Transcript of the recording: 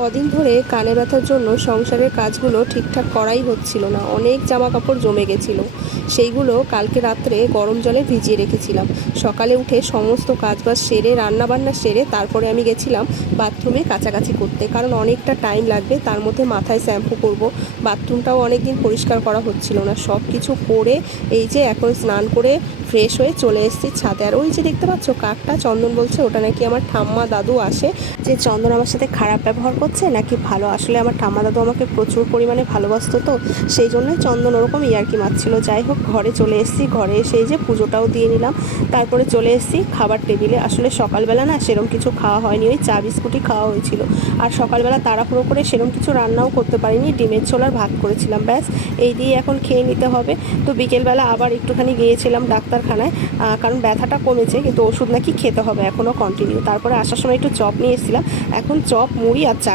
কদিন ধরে কানে ব্যথার জন্য সংসারের কাজগুলো ঠিকঠাক করাই হচ্ছিল না। অনেক জামা কাপড় জমে গেছিলো, সেইগুলো কালকে রাত্রে গরম জলে ভিজিয়ে রেখেছিলাম। সকালে উঠে সমস্ত কাজবাজ সেরে রান্নাবান্না সেরে তারপরে আমি গেছিলাম বাথরুমে কাচাকাচি করতে, কারণ অনেকটা টাইম লাগবে। তার মধ্যে মাথায় শ্যাম্পু করব, বাথরুমটাও অনেক দিন পরিষ্কার করা হচ্ছিল না। সব কিছু করে এই যে এখন স্নান করে ফ্রেশ হয়ে চলে এসেছি ছাদে। আর ওই যে দেখতে পাচ্ছ কাকটা, চন্দন বলছে ওটা নাকি আমার ঠাম্মা দাদু আসে, যে চন্দন আমার সাথে খারাপ ব্যবহার করছে নাকি ভালো। আসলে আমার ঠাম্মা দাদু আমাকে প্রচুর পরিমাণে ভালোবাসতো, তো সেই জন্যই চন্দন ওরকম ইয়ার্কি মারছিল। যাই হোক, ঘরে চলে এসেছি। ঘরে এসে এই যে পুজোটাও দিয়ে নিলাম, তারপরে চলে এসেছি খাবার টেবিলে। আসলে সকালবেলা না সেরকম কিছু খাওয়া হয়নি, ওই চা বিস্কুটই খাওয়া হয়েছিল। আর সকালবেলা তাড়াহুড়ো করে সেরকম কিছু রান্নাও করতে পারিনি, ডিমের ঝোল আর ভাত করেছিলাম, ব্যাস এই দিয়ে এখন খেয়ে নিতে হবে। তো বিকেলবেলা আবার একটুখানি গিয়েছিলাম ডাক্তারখানায়, কারণ ব্যথাটা কমেছে, কিন্তু ওষুধ নাকি খেতে হবে এখনও কন্টিনিউ। তারপরে আসার সময় একটু চপ নিয়ে এসেছিলাম, এখন চপ মুড়ি আর চা